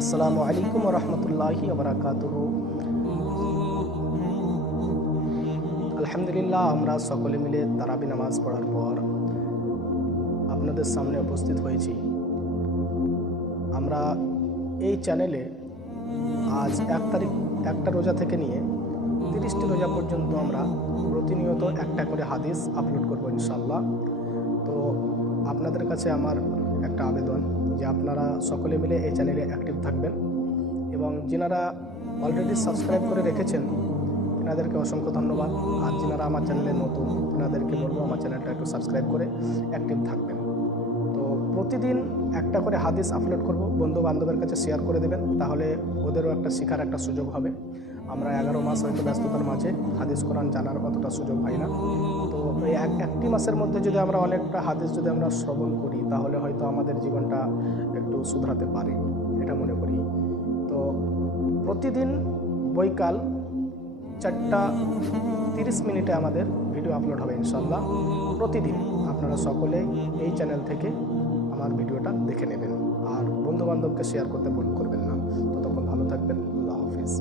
আসসালামু আলাইকুম রহমতুল্লাহি বারাকাতুহ। আলহামদুলিল্লাহ, আমরা সকলে মিলে তারাবি নামাজ পড়ার পর আপনাদের সামনে উপস্থিত হয়েছি। আমরা এই চ্যানেলে আজ এক তারিখ, একটা রোজা থেকে নিয়ে তিরিশটি রোজা পর্যন্ত আমরা প্রতিনিয়ত একটা করে হাদিস আপলোড করব ইনশাল্লাহ তো আপনাদের কাছে আমার একটা আবেদন। যে আপনারা সকলে মিলে এই চ্যানেলে অ্যাক্টিভ থাকবেন এবং যেনারা অলরেডি সাবস্ক্রাইব করে রেখেছেন, এনাদেরকে অসংখ্য ধন্যবাদ। আর যেনারা আমার চ্যানেলে নতুন, এনাদেরকে বলব আমার চ্যানেলটা একটু সাবস্ক্রাইব করে অ্যাক্টিভ থাকবেন। তো প্রতিদিন একটা করে হাদিস আপলোড করব বন্ধু বান্ধবের কাছে শেয়ার করে দেবেন, তাহলে ওদেরও একটা শেখার একটা সুযোগ হবে। আমরা এগারো মাস হয়তো ব্যস্ততার মাঝে হাদিস কোরআন জানার অতটা সুযোগ পাই না। তো এই এক, একটি মাসের মধ্যে যদি আমরা অনেকটা হাদিস যদি আমরা শ্রবণ করি, তাহলে হয়তো আমাদের জীবনটা একটু শুধরাতে পারে, এটা মনে করি। তো প্রতিদিন বৈকাল চারটা তিরিশ মিনিটে আমাদের ভিডিও আপলোড হবে ইনশাল্লাহ প্রতিদিন আপনারা সকলে এই চ্যানেল থেকে আমার ভিডিওটা দেখে নেবেন। আর বন্ধুবান্ধবকে শেয়ার করতে ভুল করবেন না। ততক্ষণ ভালো থাকবেন। আল্লাহ হাফিজ।